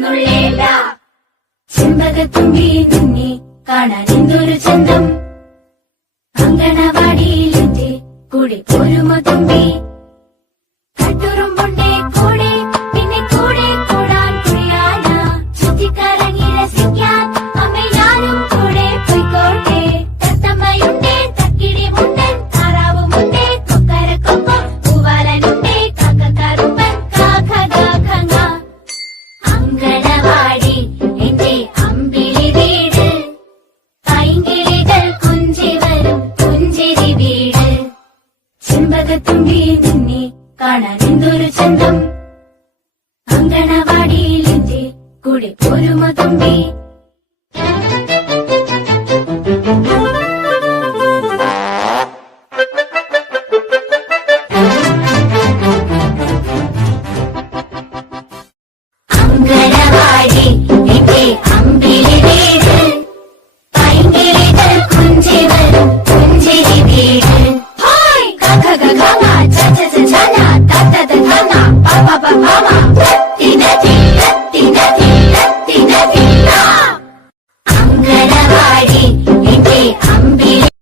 നുള്ളേണ്ട. ചെമ്പകത്തുമ്പി നിന്നെ കാണാൻ എന്തൊരു ചന്തം. അങ്കണവാടിയിലെന്റെ കൂടെ പോരുമോ തുമ്പി. കട്ടുറുമ്പുണ്ടേ കൂടെ, പിന്നെ കൂടെ കൂടാൻ കുടിയാന. ചുറ്റിക്കറങ്ങി രസിക്കാൻ അമ്മ ഞാനും കൂടെ പോയിക്കോട്ടെ. തത്തമ്മയുണ്ടേ, തക്കിടിമുണ്ടൻ, താറാവുമുണ്ടേ, കൊക്കരക്കൊപ്പം, പൂവാലനുണ്ടേ, കാക്കക്കറുമ്പൻ, കാക്കകാക്കങ്ങ. അങ്കണവാടി എന്റെ അമ്പിളി വീട്, പൈങ്കിളികൾ കുഞ്ചി വരും പുഞ്ചിരി വീട്. ചെമ്പകത്തുമ്പി നിന്നെ കാണാൻ എന്തൊരു ചന്തം. അങ്കണവാടിയിലെന്റെ കൂടെ പോരുമോ തുമ്പി.